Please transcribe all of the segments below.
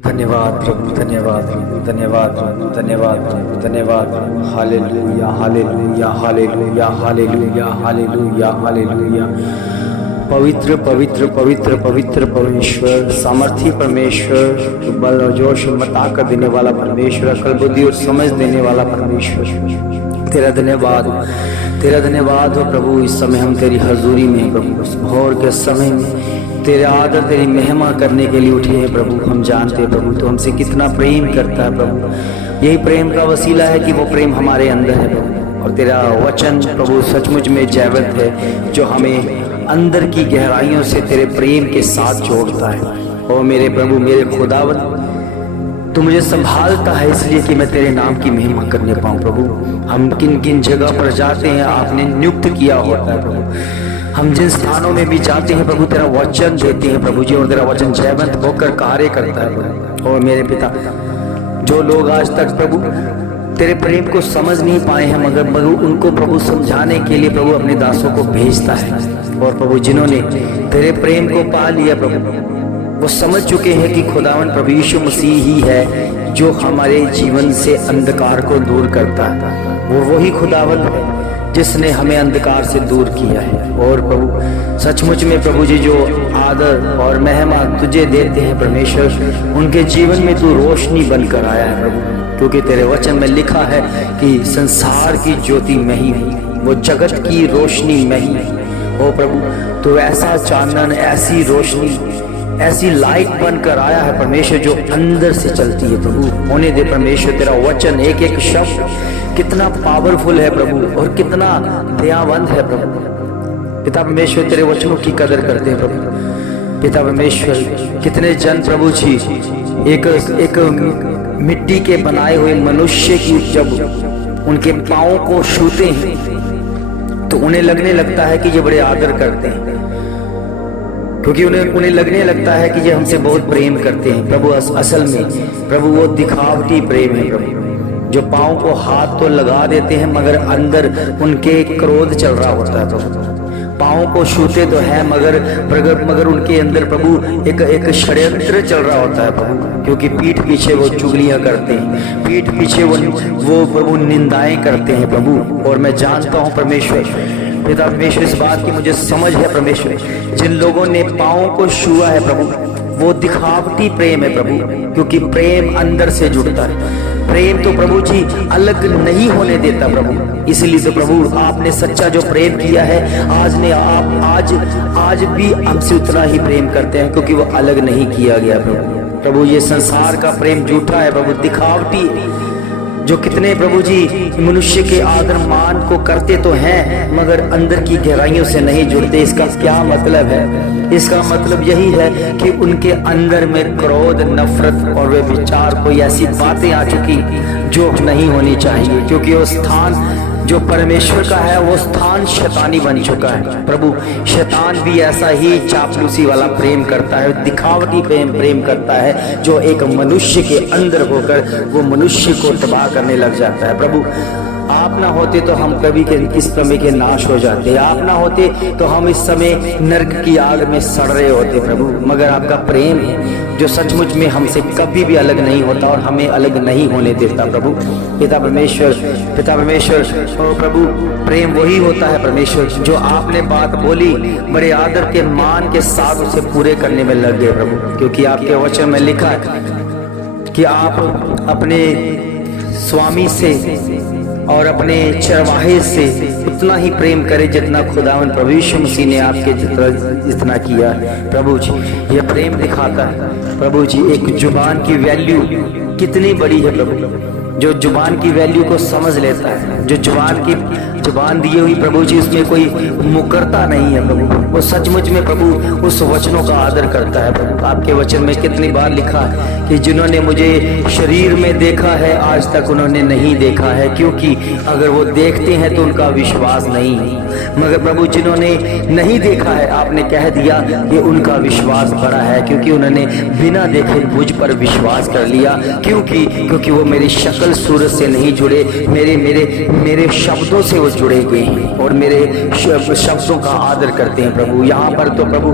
धन्यवाद प्रभु, धन्यवाद प्रभु, धन्यवाद प्रभु, धन्यवाद प्रभु, धन्यवाद। Hallelujah, hallelujah, hallelujah, hallelujah, hallelujah, hallelujah. पवित्र पवित्र पवित्र पवित्र परमेश्वर, सामर्थी परमेश्वर, बल और जोश और ताकत देने वाला परमेश्वर, अकल बुद्धि और समझ देने वाला परमेश्वर, तेरा धन्यवाद, तेरा धन्यवाद हो प्रभु। इस समय हम तेरी हजूरी में हैं प्रभु, इस भोर के समय में तेरे आदर तेरी महिमा करने के लिए उठे हैं प्रभु। हम जानते हैं प्रभु तो हमसे कितना प्रेम करता है प्रभु। यही प्रेम का वसीला है कि वो प्रेम हमारे अंदर है प्रभु, और तेरा वचन प्रभु सचमुच में जैवत है, जो हमें अंदर की गहराइयों से तेरे प्रेम के साथ जोड़ता है। और मेरे प्रभु, मेरे खुदावंद, तू मुझे संभालता है इसलिए कि मैं तेरे नाम की महिमा करने पाऊँ प्रभु। हम किन किन जगह पर जाते हैं आपने नियुक्त किया होता है प्रभु। हम जिन स्थानों में भी जाते हैं प्रभु, तेरा वचन देते हैं प्रभु जी, और तेरा वचन जयवंत होकर कार्य करता है प्रभु। और मेरे पिता, जो लोग आज तक प्रभु तेरे प्रेम को समझ नहीं पाए हैं, मगर प्रभु उनको प्रभु समझाने के लिए प्रभु अपने दासों को भेजता है। और प्रभु जिन्होंने तेरे प्रेम को पा लिया प्रभु, वो समझ चुके हैं कि खुदावन प्रभु यीशु मसीह ही है जो हमारे जीवन से अंधकार को दूर करता है। वो वही खुदावन है जिसने हमें अंधकार से दूर किया है। और प्रभु सचमुच में प्रभु जी जो आदर और महिमा तुझे देते हैं परमेश्वर, उनके जीवन में तू रोशनी बनकर आया है प्रभु, क्योंकि तेरे वचन में लिखा है कि संसार की ज्योति मैं ही हूँ, वो जगत की रोशनी मैं ही हूँ। ओ प्रभु, तो ऐसा चानन, ऐसी रोशनी, ऐसी लाइट बनकर आया है परमेश्वर, जो अंदर से चलती है प्रभु। होने दे परमेश्वर, तेरा वचन एक एक शब्द कितना पावरफुल है प्रभु, और कितना दयावंत है प्रभु। पिता परमेश्वर तेरे वचनों की कदर करते हैं प्रभु। पिता परमेश्वर, कितने जन प्रभु जी एक मिट्टी के बनाए हुए मनुष्य की जब उनके पाँव को छूते हैं तो उन्हें लगने लगता है कि ये बड़े आदर करते हैं, क्योंकि उन्हें लगने लगता है कि ये हमसे बहुत प्रेम करते हैं प्रभु। असल में प्रभु वो दिखावटी प्रेम है प्रभु, जो पाँव को हाथ तो लगा देते हैं मगर अंदर उनके क्रोध चल रहा होता है प्रभु। पाँव को छूते तो है मगर उनके अंदर प्रभु एक षड्यंत्र चल रहा होता है प्रभु, क्योंकि पीठ पीछे वो चुगलियां करते हैं, पीठ पीछे वो प्रभु निंदाएं करते हैं प्रभु। और मैं जानता हूँ परमेश्वर, पिता परमेश्वर, इस बात की मुझे समझ है परमेश्वर, जिन लोगों ने पाँव को छुआ है प्रभु, वो दिखावटी प्रेम है प्रभु, क्योंकि प्रेम अंदर से जुड़ता है। प्रेम तो प्रभु जी अलग नहीं होने देता प्रभु। इसलिए तो प्रभु आपने सच्चा जो प्रेम किया है, आज भी हमसे उतना ही प्रेम करते हैं, क्योंकि वो अलग नहीं किया गया प्रभु। प्रभु ये संसार का प्रेम झूठा है प्रभु, दिखावटी, जो कितने प्रभु जी मनुष्य के आदर मान को करते तो हैं मगर अंदर की गहराइयों से नहीं जुड़ते। इसका क्या मतलब है? इसका मतलब यही है कि उनके अंदर में क्रोध, नफरत और वे विचार, कोई ऐसी बातें आ चुकी जो नहीं होनी चाहिए, क्योंकि वो स्थान जो परमेश्वर का है वो स्थान शैतानी बन चुका है प्रभु। शैतान भी ऐसा ही चापलूसी वाला प्रेम करता है, दिखावटी प्रेम करता है, जो एक मनुष्य के अंदर होकर वो मनुष्य को तबाह करने लग जाता है प्रभु। आप ना होते तो हम कभी के इस समय के नाश हो जाते, आप ना होते तो हम इस समय नरक की आग में सड़ रहे होते प्रभु। मगर आपका प्रेम है जो सचमुच में हमसे कभी भी अलग नहीं होता और हमें अलग नहीं होने देता प्रभु। पिता परमेश्वर और प्रभु, प्रेम वही होता है परमेश्वर जो आपने बात बोली बड़े आदर के मान के साथ उसे पूरे करने में लग गए प्रभु, क्योंकि आपके वचन में लिखा है कि आप अपने स्वामी से और अपने चरवाहे से उतना ही प्रेम करें जितना खुदावन प्रभु यीशु मसीह ने आपके जितना किया। प्रभु जी ये प्रेम दिखाता है। प्रभु जी एक जुबान की वैल्यू कितनी बड़ी है प्रभु, जो जुबान की वैल्यू को समझ लेता है, जो जुबान दी हुई प्रभु जी उसमें कोई मुकरता नहीं है प्रभु, वो सचमुच में प्रभु उस वचनों का आदर करता है प्रभु। आपके वचन में कितनी बार लिखा है कि जिन्होंने मुझे शरीर में देखा है आज तक उन्होंने नहीं देखा है, क्योंकि अगर वो देखते हैं तो उनका विश्वास नहीं है, मगर प्रभु जिन्होंने नहीं देखा है आपने कह दिया कि उनका विश्वास बड़ा है, क्योंकि उन्होंने बिना देखे मुझ पर विश्वास कर लिया। क्योंकि वो मेरी शक्ल सूरत से नहीं जुड़े, मेरे शब्दों से वो जुड़े हुए हैं और मेरे शब्दों का आदर करते हैं प्रभु। यहाँ पर तो प्रभु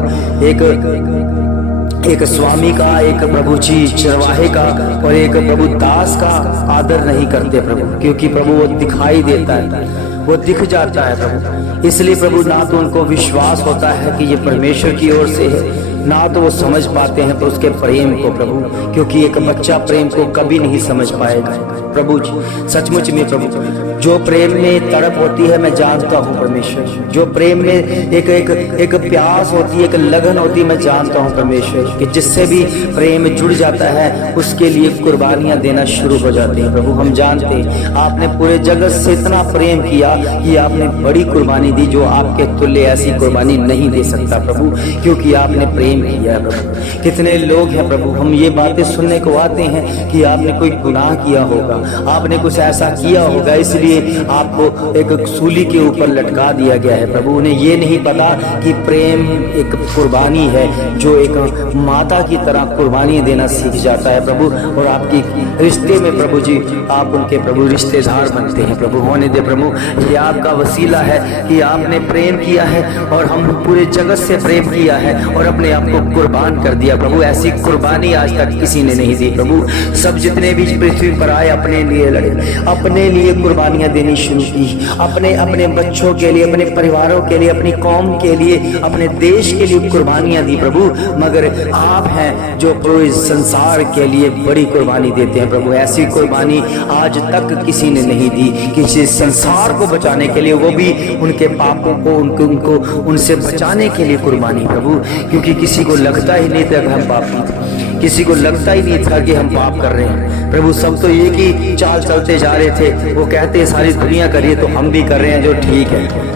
एक स्वामी का, एक प्रभु जी चरवाहे का और एक प्रभु दास का आदर नहीं करते प्रभु, क्योंकि प्रभु वो दिखाई देता है, वो दिख जाता है प्रभु। इसलिए प्रभु ना तो उनको विश्वास होता है कि ये परमेश्वर की ओर से है, ना तो वो समझ पाते हैं तो उसके प्रेम को प्रभु, क्योंकि एक बच्चा प्रेम को कभी नहीं समझ पाएगा प्रभु जी। सचमुच में प्रभु जो प्रेम में तड़प होती है मैं जानता हूँ परमेश्वर, जो प्रेम में एक प्यास होती है, एक लगन होती है, मैं जानता हूँ परमेश्वर कि जिससे भी प्रेम जुड़ जाता है उसके लिए कुर्बानियां देना शुरू हो जाती हैं प्रभु। हम जानते हैं आपने पूरे जगत से इतना प्रेम किया कि आपने बड़ी कुर्बानी दी, जो आपके तुल्य ऐसी कुर्बानी नहीं दे सकता प्रभु, क्योंकि आपने प्रेम किया है प्रभु। कितने लोग हैं प्रभु हम ये बातें सुनने को आते हैं कि आपने कोई गुनाह किया होगा, आपने कुछ ऐसा किया होगा इसलिए आपको एक सूली के ऊपर लटका दिया गया है प्रभु। उन्हें ये नहीं पता कि प्रेम एक कुर्बानी है, जो एक माता की तरह कुर्बानी देना सीख जाता है प्रभु। और आपकी रिश्ते में प्रभु जी आप उनके प्रभु रिश्तेदार बनते हैं प्रभु। होने दे प्रभु, ये आपका वसीला है कि आपने प्रेम किया है और हम पूरे जगत से प्रेम किया है और अपने आप को कुर्बान कर दिया प्रभु। ऐसी कुर्बानी आज तक किसी ने नहीं दी प्रभु। सब जितने भी पृथ्वी पर आए अपने लिए लड़े, अपने लिए कुर्बानियां देनी शुरू की, अपने बच्चों के लिए, अपने परिवारों के लिए, अपनी कौम के लिए, अपने देश के लिए कुर्बानियां दी प्रभु। मगर आप हैं जो पूरे संसार के लिए बड़ी कुर्बानी देते हैं प्रभु। ऐसी कुर्बानी आज तक किसी ने नहीं दी, किसी संसार को बचाने के लिए, वो भी उनके पापों को उनको उनसे बचाने के लिए कुर्बानी प्रभु। क्योंकि किसी को लगता ही नहीं था कि हम पापी थे, किसी को लगता ही नहीं था कि हम पाप कर रहे हैं प्रभु। सब तो एक ही चाल चलते जा रहे थे, वो कहते सारी दुनिया करिए तो हम भी कर रहे हैं जो ठीक है।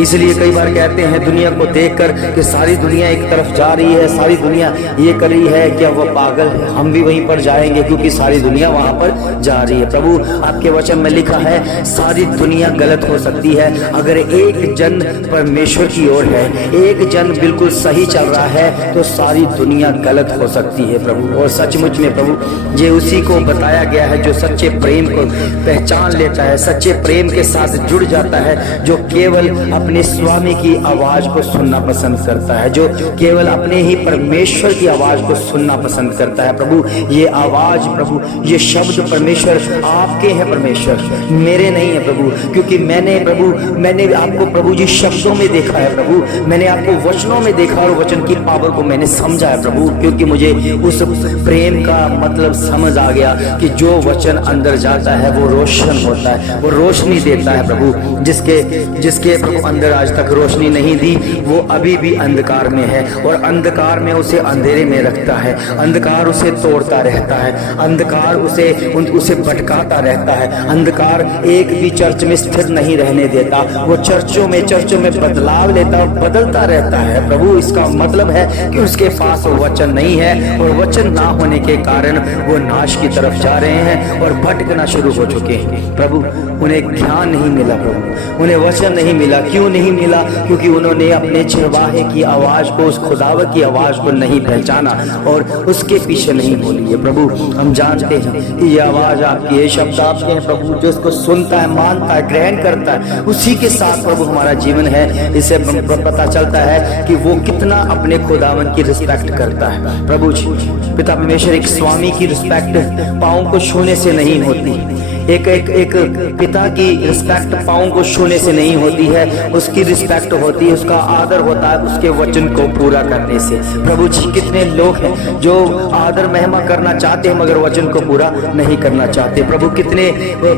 इसलिए कई बार कहते हैं दुनिया को देखकर कि सारी दुनिया एक तरफ जा रही है, सारी दुनिया ये कर रही है, क्या वो पागल है? हम भी वहीं पर जाएंगे क्योंकि सारी दुनिया वहां पर जा रही है प्रभु। आपके वचन में लिखा है सारी दुनिया गलत हो सकती है, अगर एक जन परमेश्वर की ओर है, एक जन बिल्कुल सही चल रहा है तो सारी दुनिया गलत हो सकती है प्रभु। और सचमुच में प्रभु ये उसी को बताया गया है जो सच्चे प्रेम को पहचान लेता है, सच्चे प्रेम के साथ जुड़ जाता है, जो केवल अपने स्वामी की आवाज को सुनना पसंद करता है, जो केवल अपने ही परमेश्वर की आवाज को सुनना पसंद करता है प्रभु। ये आवाज प्रभु, ये शब्द परमेश्वर आपके हैं परमेश्वर, मेरे नहीं है प्रभु। क्योंकि मैंने आपको प्रभु जी शब्दों में देखा है प्रभु, मैंने आपको वचनों में देखा और वचन की पावर को मैंने समझा है प्रभु। क्योंकि मुझे उस प्रेम का मतलब समझ आ गया कि जो वचन अंदर जाता है वो रोशन होता है, वो रोशनी देता है प्रभु। जिसके प्रभु अंदर आज तक रोशनी नहीं दी वो अभी भी अंधकार में है, और अंधकार में उसे अंधेरे में रखता है, अंधकार उसे तोड़ता रहता है, अंधकार उसे भटकाता रहता है, अंधकार एक भी चर्च में स्थिर नहीं रहने देता, वो चर्चों में बदलाव लेता और बदलता रहता है प्रभु। इसका मतलब है कि उसके पास वचन नहीं है, और वचन ना होने के कारण वो नाश की तरफ जा रहे हैं और भटकना शुरू हो चुके हैं प्रभु। उन्हें ज्ञान नहीं मिला प्रभु, उन्हें वचन नहीं मिला। क्यों नहीं मिला? क्योंकि उन्होंने अपने चरवाहे की आवाज को, उस खुदावा की आवाज को नहीं पहचाना और उसके पीछे नहीं बोली है प्रभु। हम जानते हैं कि ये आवाज आपकी, ये शब्द आपके हैं प्रभु। जो इसको सुनता है, मानता है, ग्रहण करता है, उसी के साथ प्रभु हमारा जीवन है। इससे पता चलता है कि वो कितना अपने खुदावन की रिस्पेक्ट करता है प्रभु जी। पिता परमेश्वर एक स्वामी की रिस्पेक्ट पाँव को छूने से नहीं होती, एक पिता की रिस्पेक्ट पाँव को छूने से नहीं होती है, उसकी रिस्पेक्ट होती है, उसका आदर होता है उसके वचन को पूरा करने से। प्रभु जी कितने लोग हैं जो आदर महिमा करना चाहते हैं मगर वचन को पूरा नहीं करना चाहते। प्रभु कितने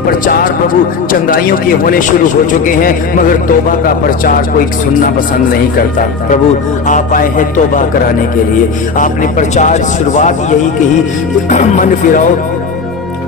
प्रचार प्रभु चंगाइयों के होने शुरू हो चुके हैं मगर तौबा का प्रचार कोई सुनना पसंद नहीं करता। प्रभु आप आए हैं तौबा कराने के लिए। आपने प्रचार शुरुआत यही कही, मन फिराओ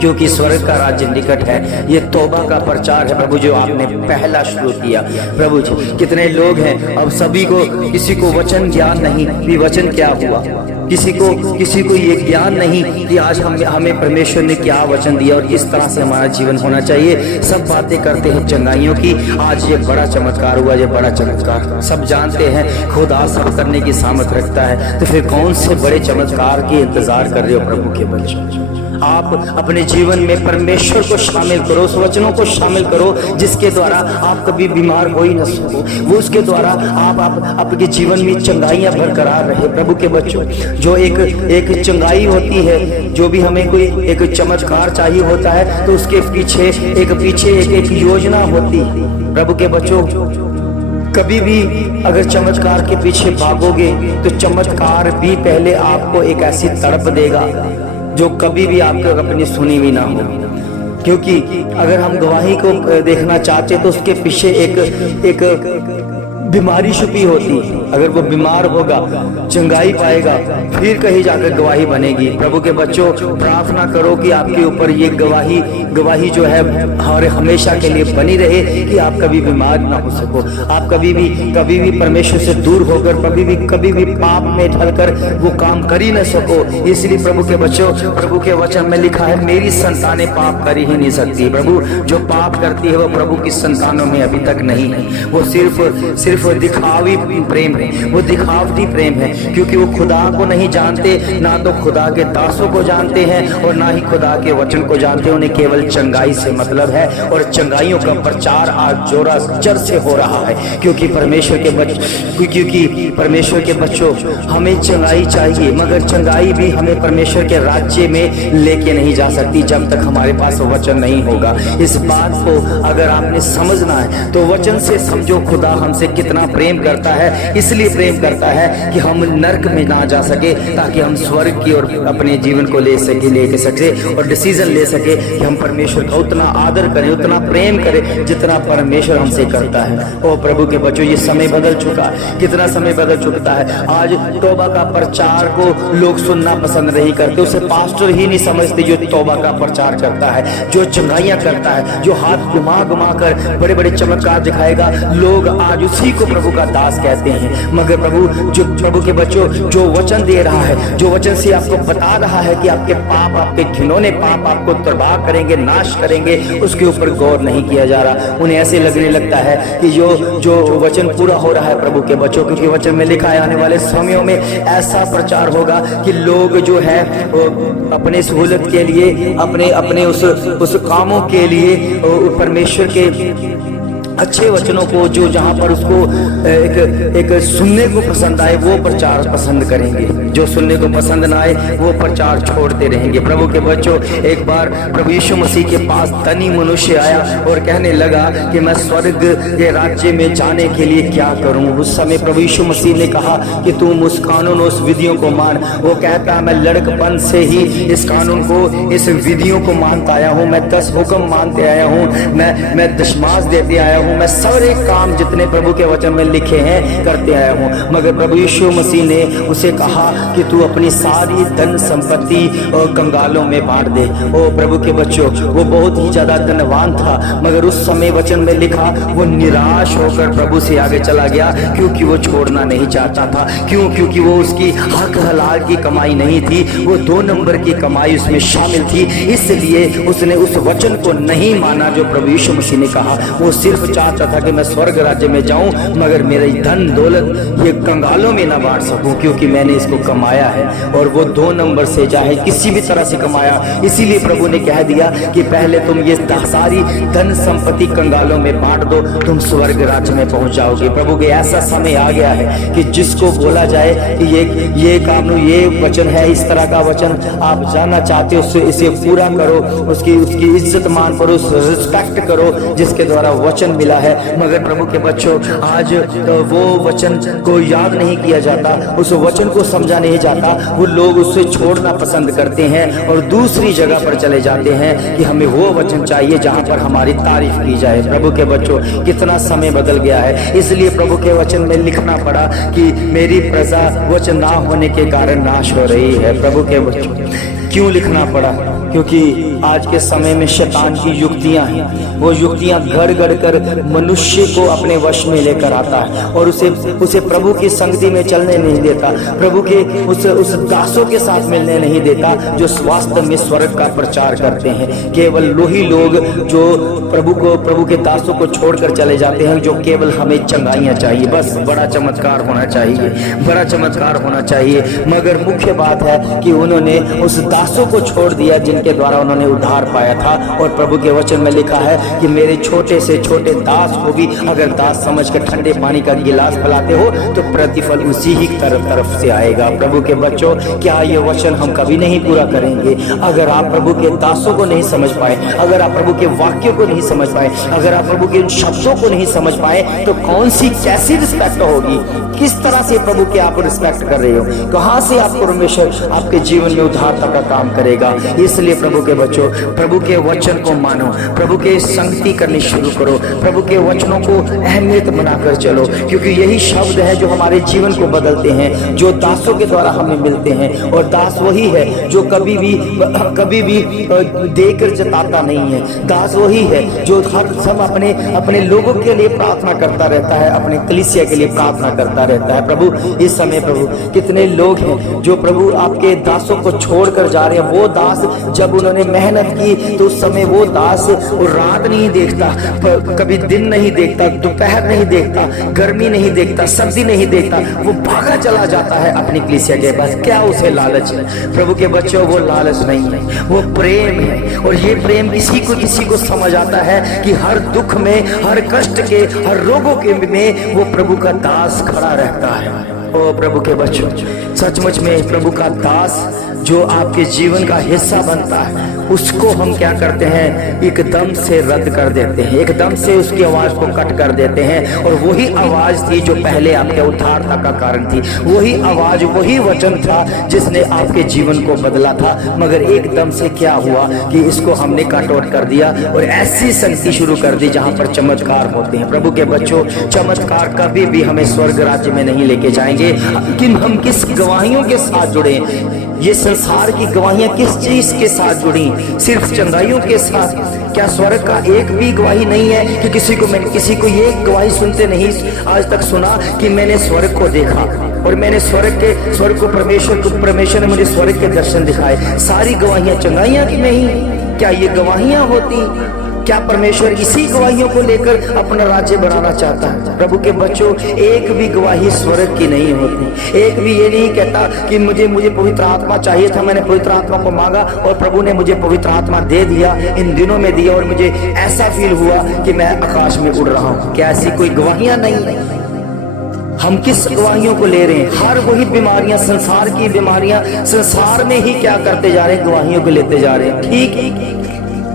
क्योंकि स्वर्ग का राज्य निकट है। ये तौबा का प्रचार है प्रभु जो आपने पहला शुरू किया। प्रभु जी कितने लोग हैं, अब सभी को, किसी को वचन ज्ञान नहीं कि वचन क्या हुआ, किसी को ये ज्ञान नहीं कि आज हमें परमेश्वर ने क्या वचन दिया और किस तरह से हमारा जीवन होना चाहिए। सब बातें करते हैं चंगाइयों की, आज ये बड़ा चमत्कार हुआ, ये बड़ा चमत्कार। सब जानते हैं खुदा सब करने की सामर्थ रखता है, तो फिर कौन से बड़े चमत्कार के इंतजार कर रहे हो प्रभु के बच्चों। आप अपने जीवन में परमेश्वर को शामिल करो, उस वचनों को शामिल करो जिसके द्वारा आप कभी बीमार हो ही न सको, वो उसके द्वारा आप आपके जीवन में चंगाइयां बरकरार रहे। प्रभु के बच्चों, जो एक चंगाई होती है, जो भी हमें कोई एक चमत्कार चाहिए होता है तो उसके पीछे एक योजना होती है। प्रभु के बच्चों, कभी भी अगर चमत्कार के पीछे भागोगे तो चमत्कार भी पहले आपको एक ऐसी तड़प देगा जो कभी भी आपको अपनी सुनी भी ना हो। क्योंकि अगर हम गवाही को देखना चाहते तो उसके पीछे एक बीमारी छुपी होती है। अगर वो बीमार होगा, चंगाई पाएगा, फिर कहीं जाकर गवाही बनेगी। प्रभु के बच्चों, प्रार्थना करो कि आपके ऊपर ये गवाही जो है हर हमेशा के लिए बनी रहे कि आप कभी बीमार ना हो सको, आप कभी भी परमेश्वर से दूर होकर कभी भी पाप में ढलकर वो काम कर ही न सको। इसलिए प्रभु के बच्चों, प्रभु के वचन में लिखा है, मेरी संतानें पाप कर ही नहीं सकती। प्रभु जो पाप करती है वो प्रभु की संतानों में अभी तक नहीं है। वो सिर्फ दिखावी प्रेम है, वो दिखावटी प्रेम है, क्योंकि वो खुदा को नहीं जानते, ना तो खुदा के दासों को जानते हैं और ना ही खुदा के वचन को जानते हैं। उन्हें केवल चंगाई से मतलब है और चंगाइयों का प्रचार आज जोरा जर से हो रहा है। क्योंकि परमेश्वर के बच्चों, हमें चंगाई चाहिए मगर चंगाई भी हमें परमेश्वर के राज्य में लेके नहीं जा सकती जब तक हमारे पास वचन नहीं होगा। इस बात को अगर आपने समझना है तो वचन से समझो खुदा हमसे कितना प्रेम करता है। इसलिए प्रेम करता है कि हम नरक में ना जा सके, ताकि हम स्वर्ग की ओर अपने जीवन को ले सके और डिसीजन ले सके कि हम परमेश्वर का उतना आदर करें, उतना प्रेम करें जितना परमेश्वर हमसे करता है। ओ प्रभु के बच्चों, ये समय बदल चुका है, कितना समय बदल चुका है। आज तौबा का प्रचार को लोग सुनना पसंद नहीं करते, उसे पास्टर ही नहीं समझते जो तौबा का प्रचार करता है, जो चंगाइयां करता है, जो हाथ घुमा कर बड़े बड़े चमत्कार दिखाएगा। लोग आज उसी को प्रभु का दास कहते हैं। मगर प्रभु के बच्चों, जो वचन दे रहा है, जो वचन से आपको बता रहा है कि आपके पाप, आपके घिनौने पाप आपको तबाह करेंगे, नाश करेंगे, उसके ऊपर गौर नहीं किया जा रहा। उन्हें ऐसे लगने लगता है कि जो वचन पूरा हो रहा है प्रभु के बच्चों, क्योंकि वचन में लिखा है आने वाले समयों में ऐसा प्रचार होगा कि लोग जो है अपने सहूलत के लिए, अपने उस कामों के लिए परमेश्वर के अच्छे वचनों को, जो जहां पर उसको एक सुनने को पसंद आए वो प्रचार पसंद करेंगे, जो सुनने को पसंद ना आए वो प्रचार छोड़ते रहेंगे। प्रभु के बच्चों, एक बार प्रभु यीशु मसीह के पास धनी मनुष्य आया और कहने लगा कि मैं स्वर्ग के राज्य में जाने के लिए क्या करूं। उस समय प्रभु यीशु मसीह ने कहा कि तुम उस कानून, उस विधियों को मान। वो कहता है, मैं लड़कपन से ही इस कानून को, इस विधियों को मानता आया हूँ, मैं 10 हुक्म मानते आया हूँ, मैं दशमास देते आया हूँ, मैं सारे काम जितने प्रभु के वचन में लिखे हैं करते आया हूँ। मगर प्रभु यीशु मसीह ने उसे कहा कि तू अपनी सारी धन संपत्ति और कंगालों में बांट दे। ओ प्रभु के बच्चों, वो बहुत ही ज्यादा धनवान था, मगर उस समय वचन में लिखा वो निराश होकर प्रभु से आगे चला गया, क्योंकि वो छोड़ना नहीं चाहता था। क्योंकि वो उसकी हक हलाल की कमाई नहीं थी, वो 2 नंबर की कमाई उसमें शामिल थी। इसलिए उसने उस वचन को नहीं माना जो प्रभु यीशु मसीह ने कहा। वो सिर्फ चाहता था कि मैं स्वर्ग राज्य में जाऊं, मगर मेरी धन दौलत ये कंगालों में ना बांट सकूं, क्योंकि मैंने इसको कमाया है। और वो 2 नंबर से चाहे किसी भी तरह से कमाया। इसीलिए प्रभु ने कह दिया कि पहले तुम ये सारी धन संपत्ति कंगालों में बांट दो, तुम स्वर्ग राज्य में पहुंच जाओगे। प्रभु के ऐसा समय आ गया है कि जिसको बोला जाए कि ये कानून, ये वचन है, इस तरह का वचन आप जानना चाहते हो, इसे पूरा करो, उसकी उसकी इज्जत मान करो, रिस्पेक्ट करो जिसके द्वारा वचन मिला है। मगर प्रभु के बच्चों, आज वो वचन को याद नहीं किया जाता, उस वचन को समझा नहीं जाता। वो लोग उससे छोड़ना पसंद करते हैं और दूसरी जगह पर चले जाते हैं कि हमें वो वचन चाहिए जहां पर हमारी तारीफ की जाए। प्रभु के बच्चों, कितना समय बदल गया है, इसलिए प्रभु के वचन में लिखना पड़ा कि मेरी प्रजा वचन ना होने के कारण नाश हो रही है। प्रभु के बच्चों, क्यों लिखना पड़ा? क्योंकि आज के समय में शैतान की युक्तियां हैं, वो युक्तियां गढ़ गढ़ कर मनुष्य को अपने वश में लेकर आता है और उसे प्रभु की संगति में चलने नहीं देता, प्रभु के उस दासों के साथ मिलने नहीं देता जो वास्तव में स्वर्ग का प्रचार करते हैं। केवल वही लोग जो प्रभु के दासों को छोड़कर चले जाते हैं, जो केवल हमें चंगाइयां चाहिए, बस बड़ा चमत्कार होना चाहिए, बड़ा चमत्कार होना चाहिए। मगर मुख्य बात है कि उन्होंने उस दासों को छोड़ दिया जिनके द्वारा उन्होंने उद्धार पाया था। और प्रभु के वचन में लिखा है कि मेरे छोटे से छोटे दास को भी अगर दास समझ कर ठंडे पानी का गिलास पिलाते हो तो प्रतिफल उसी ही तरफ से आएगा। प्रभु के बच्चों, क्या ये वचन हम कभी नहीं पूरा करेंगे? अगर आप प्रभु के दासों को नहीं समझ पाए, अगर आप प्रभु के वाक्यों को नहीं समझ पाए, अगर आप प्रभु के शब्दों को नहीं समझ पाए, तो कौन सी कैसी रिस्पेक्ट होगी? किस तरह से प्रभु के आप रिस्पेक्ट कर रहे हो? कहां से आपको परमेश्वर आपके जीवन में उद्धारता का काम करेगा? इसलिए प्रभु के बच्चों, प्रभु के वचन को मानो, प्रभु के संगति करनी शुरू करो, प्रभु के वचनों को अहमियत बनाकर चलो, क्योंकि यही शब्द है जो हमारे जीवन को बदलते हैं, जो दासों के द्वारा हमें मिलते हैं। और दास वही है जो कभी भी देकर जताता नहीं है। दास वही है जो हर समय अपने लोगों के लिए प्रार्थना करता रहता है, अपने कलीसिया के लिए प्रार्थना करता रहता है। प्रभु, इस समय प्रभु कितने लोग हैं जो प्रभु आपके दासों को छोड़कर जा रहे हैं। वो दास जब उन्होंने मेहनत की तो उस समय वो दास रात नहीं देखता, कभी दिन नहीं देखता, दोपहर नहीं देखता, गर्मी नहीं देखता, सर्दी नहीं देखता, वो भागा चला जाता है अपनी कलीसिया के पास। क्या उसे लालच है? प्रभु के बच्चों, वो लालच नहीं है, वो प्रेम है। और ये प्रेम किसी को समझ आता है कि हर दुख में, हर कष्ट के, हर रोगों के में वो प्रभु का दास खड़ा रहता है। ओ प्रभु के बच्चों, सचमुच में प्रभु का दास जो आपके जीवन का हिस्सा बनता है, उसको हम क्या करते हैं? एकदम से रद्द कर देते हैं, एकदम से उसकी आवाज को कट कर देते हैं। और वही आवाज थी जो पहले आपके उद्धारता का कारण थी, वही आवाज, वही वचन था जिसने आपके जीवन को बदला था। मगर एकदम से क्या हुआ कि इसको हमने कट आउट कर दिया और ऐसी संगति शुरू कर दी जहां पर चमत्कार होते हैं। प्रभु के बच्चों, चमत्कार कभी भी हमें स्वर्ग राज्य में नहीं लेके जाएंगे। कि हम किस गवाहियों के साथ जुड़े? ये संसार की गवाहियां किस चीज के साथ जुड़ी? सिर्फ चंगाइयों के साथ? क्या स्वर्ग का एक भी गवाही नहीं है कि किसी को ये गवाही सुनते नहीं आज तक सुना कि मैंने स्वर्ग को देखा और मैंने स्वर्ग को परमेश्वर ने मुझे स्वर्ग के दर्शन दिखाए? सारी गवाहियां चंगाइयां की नहीं? क्या ये गवाहियां होती? क्या परमेश्वर इसी गवाहियों को लेकर अपना राज्य बनाना चाहता है? प्रभु के बच्चों, एक भी गवाही स्वर्ग की नहीं होती। एक भी ये नहीं कहता कि मुझे पवित्र आत्मा चाहिए था, मैंने पवित्र आत्मा को मांगा और प्रभु ने मुझे पवित्र आत्मा दे दिया, इन दिनों में दिया और मुझे ऐसा फील हुआ कि मैं आकाश में उड़ रहा हूँ। क्या ऐसी कोई गवाहियां नहीं है? हम किस गवाहियों को ले रहे हैं? हर वही बीमारियां, संसार की बीमारियां, संसार में ही क्या करते जा रहे हैं? गवाहियों को लेते जा रहे हैं। ठीक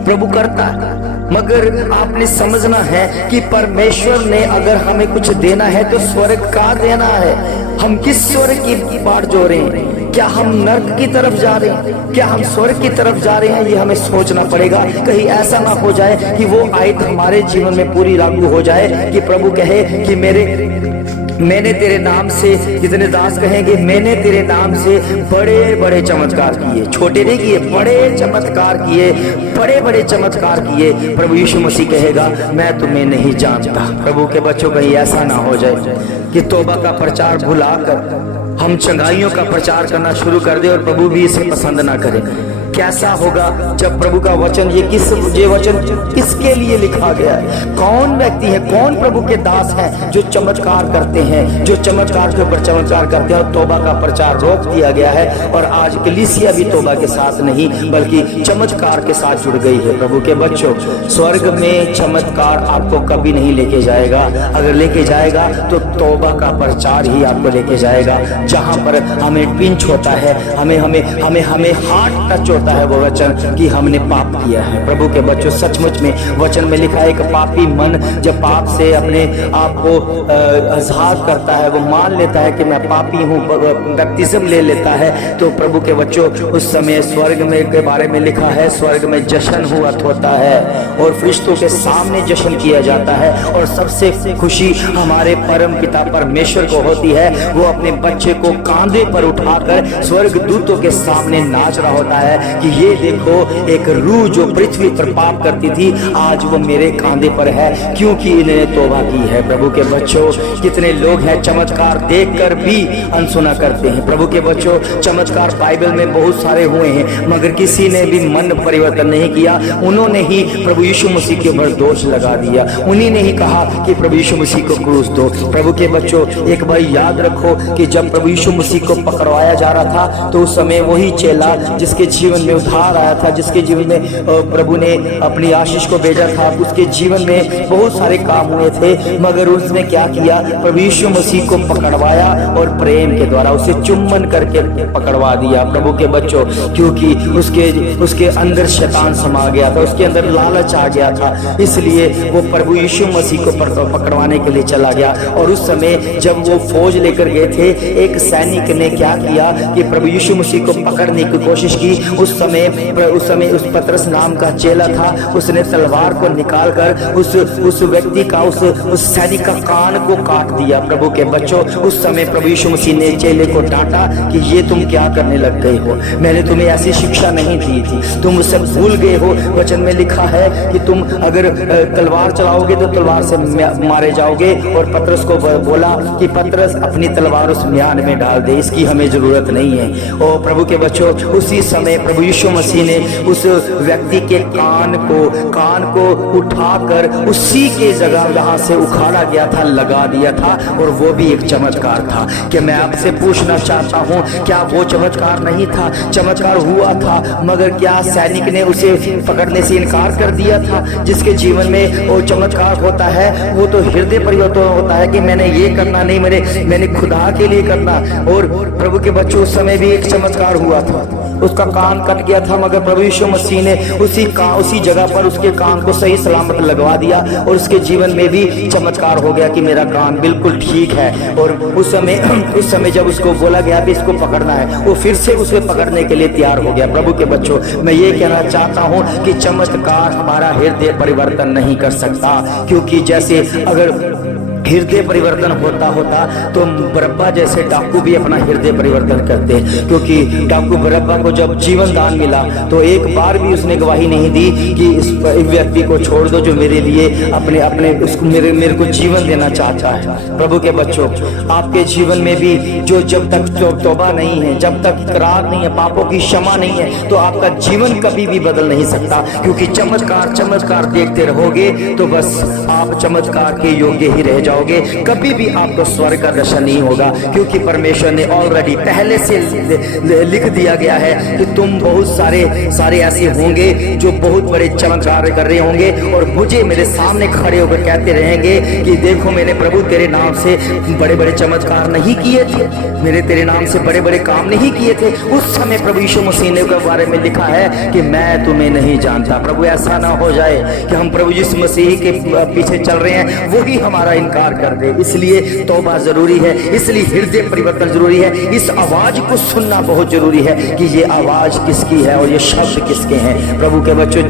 प्रभु करता है, मगर आपने समझना है कि परमेश्वर ने अगर हमें कुछ देना है तो स्वर्ग का देना है। हम किस स्वर्ग की बाट जो रहे हैं? क्या हम नर्क की तरफ जा रहे हैं? क्या हम स्वर्ग की तरफ जा रहे हैं? ये हमें सोचना पड़ेगा। कहीं ऐसा ना हो जाए कि वो आयत हमारे जीवन में पूरी लागू हो जाए कि प्रभु कहे कि मैंने तेरे नाम से, जितने दास कहेंगे मैंने तेरे नाम से बड़े बड़े चमत्कार किए, छोटे नहीं किए, बड़े चमत्कार किए, बड़े बड़े चमत्कार किए। प्रभु यीशु मसीह कहेगा मैं तुम्हें नहीं जानता। प्रभु के बच्चों, कहीं ऐसा ना हो जाए कि तौबा का प्रचार भुलाकर हम चंगाइयों का प्रचार करना शुरू कर दे और प्रभु भी इसे पसंद ना करे। कैसा होगा जब प्रभु का वचन, ये वचन किसके लिए लिखा गया है? कौन व्यक्ति है, कौन प्रभु के दास हैं जो चमत्कार करते हैं, जो चमत्कार के ऊपर चमत्कार करते हैं? और तौबा का प्रचार रोक दिया गया है और आज कलीसिया भी तौबा के साथ नहीं बल्कि चमत्कार के साथ जुड़ गई है। प्रभु के बच्चों, स्वर्ग में चमत्कार आपको कभी नहीं लेके जाएगा। अगर लेके जाएगा तो तौबा का प्रचार ही आपको लेके जाएगा, जहां पर हमें पिंच होता है, हमें हार्ट टच होता है वो वचन कि हमने पाप किया है। प्रभु के बच्चों, सचमुच में वचन में लिखा है कि पापी मन जब पाप से अपने आप को आजाद करता है, वो मान लेता है कि मैं पापी हूँ, बैप्टिज्म ले लेता है, तो प्रभु के बच्चों उस समय स्वर्ग में के बारे में लिखा है, स्वर्ग में जश्न हुआ होता है और फरिश्तों के सामने जश्न किया जाता है। और सबसे खुशी हमारे परम पिता परमेश्वर को होती है। वो अपने बच्चे को कांधे पर उठाकर स्वर्ग दूतों के सामने नाच रहा होता है कि ये देखो, एक रूह जो पृथ्वी पर पाप करती थी आज वो मेरे कांधे पर है, क्योंकि इन्होंने तौबा की है। प्रभु के बच्चों, कितने लोग हैं चमत्कार देखकर भी अनसुना करते हैं। प्रभु के बच्चों, चमत्कार बाइबल में बहुत सारे हुए हैं, मगर किसी ने भी मन परिवर्तन नहीं किया। उन्होंने ही प्रभु यीशु मसीह के ऊपर दोष लगा दिया, उन्हीं ने ही कहा कि प्रभु यीशु मसीह को क्रूस दो। प्रभु के बच्चों, एक बार याद रखो कि जब प्रभु यीशु मसीह को पकड़वाया जा रहा था तो उस समय वही चेला जिसके जीवन में उद्धार आया था, जिसके जीवन में प्रभु ने अपनी आशीष को भेजा था, उसके जीवन में बहुत सारे काम हुए थे, मगर उसने क्या किया, प्रभु यीशु मसीह को पकड़वाया और प्रेम के द्वारा उसे चुम्बन करके पकड़वा दिया। प्रभु के बच्चों, क्योंकि उसके अंदर शैतान समा गया था, उसके अंदर लालच आ गया था, इसलिए वो प्रभु यीशु मसीह को पकड़वाने के लिए चला गया। और उस समय जब वो फौज लेकर गए थे, एक सैनिक ने क्या किया कि प्रभु यीशु मसीह को पकड़ने की कोशिश की। उस समय उस पतरस नाम का चेला था, उसने तलवार को निकालकर उस व्यक्ति का उस सैनिक का कान को काट दिया। प्रभु के बच्चों, उस समय प्रभु यीशु मसीह ने चेले को डांटा कि ये तुम क्या करने लग गए हो, मैंने तुम्हें ऐसी शिक्षा नहीं दी थी, तुम उससे भूल गए हो। वचन में लिखा है कि तुम अगर तलवार चलाओगे तो तलवार से मारे जाओगे। और पतरस को बोला कि पतरस अपनी तलवार उस म्यान में डाल दे, इसकी हमें जरूरत नहीं है। और प्रभु के बच्चों, उसी समय प्रभु यीशु मसीह ने उस व्यक्ति के कान को उठाकर उसी के जगह जहां से उखाड़ा गया था लगा दिया था, और वो भी एक चमत्कार था। कि मैं आपसे पूछना चाहता हूं, क्या वो चमत्कार नहीं था? चमत्कार हुआ था, मगर क्या सैनिक ने उसे पकड़ने से इनकार कर दिया था? जिसके जीवन में वो चमत्कार होता है वो तो हृदय परिवर्तन होता है कि मैंने ये करना नहीं, मैंने खुदा के लिए करना। और प्रभु के बच्चों, उस समय भी एक चमत्कार हुआ था, उसका कान कट गया था, मगर प्रभु यीशु मसीह ने उसी जगह पर उसके कान को सही सलामत लगवा दिया और उसके जीवन में भी चमत्कार हो गया कि मेरा कान बिल्कुल ठीक है। और उस समय जब उसको बोला गया कि इसको पकड़ना है, वो फिर से उसे पकड़ने के लिए तैयार हो गया। प्रभु के बच्चों, मैं ये कहना चाहता हूं कि चमत्कार हमारा हृदय परिवर्तन नहीं कर सकता, क्योंकि जैसे अगर हृदय परिवर्तन होता तो बरब्बा जैसे डाकू भी अपना हृदय परिवर्तन करते, क्योंकि डाकू बरब्बा को जब जीवन दान मिला तो एक बार भी उसने गवाही नहीं दी कि इस व्यक्ति को छोड़ दो जो मेरे लिए अपने उसको मेरे को जीवन देना चाहता है। प्रभु के बच्चों, आपके जीवन में भी जो जब तक तौबा नहीं है, जब तक इकरार नहीं है, पापों की क्षमा नहीं है, तो आपका जीवन कभी भी बदल नहीं सकता। क्योंकि चमत्कार देखते रहोगे तो बस आप चमत्कार के योग्य ही रह जाओगे, कभी भी आपको स्वर्ग का दर्शन नहीं होगा। क्योंकि परमेश्वर ने ऑलरेडी पहले से लिख दिया गया है कि तुम बहुत सारे ऐसे होंगे जो बहुत बड़े चमत्कार कर रहे होंगे और मुझे मेरे सामने खड़े होकर कहते रहेंगे कि देखो, मैंने प्रभु तेरे नाम से बड़े बड़े चमत्कार नहीं किए थे, मेरे तेरे नाम से बड़े बड़े काम नहीं किए थे। उस समय प्रभु यीशु मसीह ने के बारे में लिखा है कि मैं तुम्हें नहीं जानता। प्रभु, ऐसा ना हो जाए कि हम प्रभु यीशु मसीह के पीछे चल रहे हैं, वही हमारा इनकार कर दे। इसलिए तौबा जरूरी है, इसलिए हृदय परिवर्तन जरूरी है। इस आवाज को सुनना बहुत जरूरी है कि ये आवाज किसकी है और ये शब्द किसके हैं। प्रभु के बच्चों,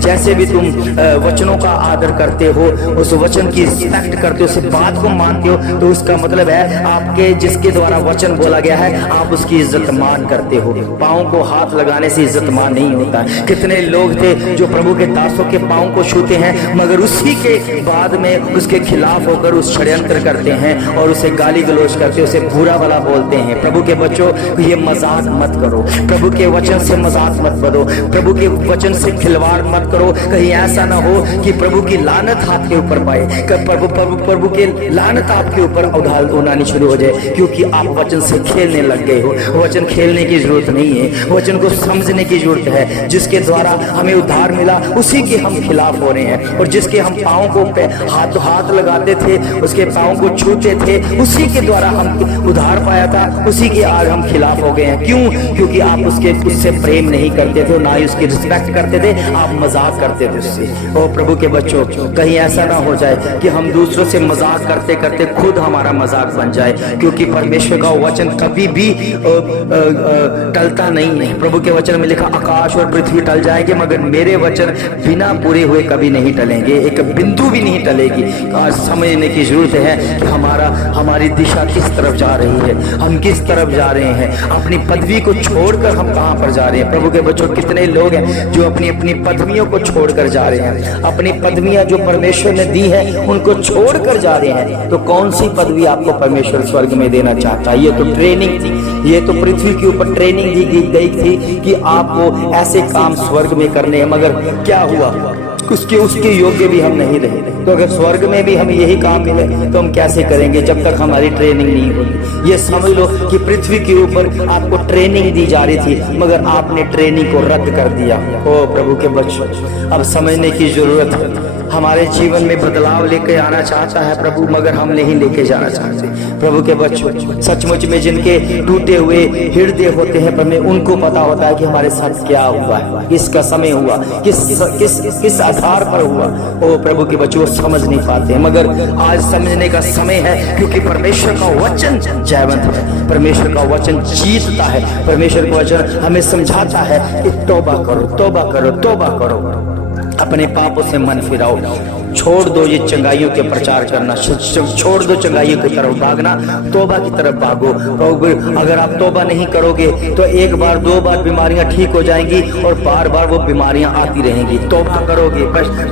जैसे भी तुम वचनों का आदर करते हो, उस वचन की रिस्पेक्ट करते हो, उस बात को मानते हो, तो उसका मतलब है आपके जिसके द्वारा वचन बोला गया है आप उसकी इज्जत मान करते हो। पाँव को हाथ लगाने से इज्जत मान नहीं होता है। कितने लोग थे जो प्रभु के दासों के पाँव को छूते हैं, मगर उसी के बाद में उसके खिलाफ होकर उस षड्यंत्र करते हैं और उसे गाली गलौज करते, उसे बुरा भला बोलते हैं। प्रभु के बच्चों, ये मजाक मत करो, प्रभु के वचन से मजाक मत करो, प्रभु के वचन से खिलवाड़ मत करो। कहीं ऐसा ना हो कि प्रभु की लानत आपके ऊपर पाए, प्रभु के लानत आपके ऊपर उड़ानी शुरू हो जाए, क्योंकि आप वचन से खेलने लग गए हो। वचन खेलने की जरूरत नहीं है, वचन को समझने की जरूरत है। जिसके द्वारा हमें उद्धार मिला उसी के हम खिलाफ हो रहे हैं, और जिसके हम पाँव को हाथ लगाते थे थे, उसके पाँव को छूते थे, उसी के द्वारा हम उद्धार पाया था, उसी के आज हम खिलाफ हो गए हैं। क्यों? क्योंकि आप उससे प्रेम नहीं करते थे, ना ही उसकी रिस्पेक्ट करते थे, आप मजाक करते थे उससे। ओ प्रभु के बच्चों, कहीं ऐसा ना हो जाए कि हम दूसरों से मजाक करते करते खुद हमारा मजाक बन जाए, क्योंकि परमेश्वर का वचन कभी भी टलता नहीं है। प्रभु के वचन में लिखा, आकाश और पृथ्वी टल जाएंगे मगर मेरे वचन बिना पूरे हुए कभी नहीं टलेंगे, एक बिंदु भी नहीं टलेगी। आज समझने की जरूरत है कि हमारी दिशा किस तरफ जा रही है, हम किस तरफ जा रहे हैं, अपनी पदवी को छोड़कर हम कहां पर जा रहे हैं। प्रभु के बच्चों, कितने लोग हैं जो अपनी अपनी पदवियों को छोड़कर जा रहे हैं, अपनी पदवियां जो परमेश्वर ने दी है उनको छोड़कर जा रहे हैं। तो कौन सी पदवी आपको परमेश्वर स्वर्ग में देना चाहता है? ये तो ट्रेनिंग थी, ये तो पृथ्वी के ऊपर ट्रेनिंग दी गई थी कि आपको ऐसे काम स्वर्ग में करने हैं, मगर क्या हुआ? उसके योग्य भी हम नहीं रहे। तो अगर स्वर्ग में भी हम यही काम मिले तो हम कैसे करेंगे जब तक हमारी ट्रेनिंग नहीं होगी? ये समझ लो कि पृथ्वी के ऊपर आपको ट्रेनिंग दी जा रही थी, मगर आपने ट्रेनिंग को रद्द कर दिया। ओ प्रभु के बच्चों, अब समझने की जरूरत है। हमारे जीवन में बदलाव लेके आना चाहता है प्रभु, मगर हम नहीं लेके जाना चाहते। प्रभु के बच्चों, सचमुच में जिनके टूटे हुए हृदय होते हैं प्रभु, उनको पता होता है कि हमारे साथ क्या हुआ है, किसका समय हुआ, किस आधार पर हुआ। ओ प्रभु के बच्चों, समझ नहीं पाते, मगर आज समझने का समय है, क्योंकि परमेश्वर का वचन जयवंत है, परमेश्वर का वचन जीतता है। परमेश्वर का वचन हमें समझाता है कि तौबा करो, तौबा करो, तौबा करो, अपने पापों से मन फिराओ, छोड़ दो ये चंगाइयों के प्रचार करना, छोड़ दो चंगाइयों की तरफ भागना, तौबा की तरफ भागो। अगर आप तौबा नहीं करोगे तो एक बार दो बार बीमारियां ठीक हो जाएंगी और बार बार वो बीमारियां आती रहेंगी। तौबा करोगे,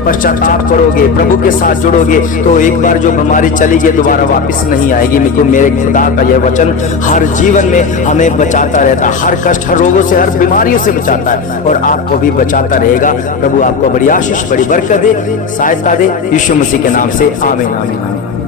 पश्चाताप करोगे, प्रभु के साथ जुड़ोगे, तो एक बार जो बीमारी चली गई दोबारा वापस नहीं आएगी। मेरे खुदा का यह वचन हर जीवन में हमें बचाता रहता है, हर कष्ट, हर रोगों से, हर बीमारियों से बचाता है, और आपको भी बचाता रहेगा। प्रभु आपको बड़ी आशीष, बड़ी बरकत दे, सहायता दे, यीशु मसीह के नाम से आमीन, आमीन, आमीन।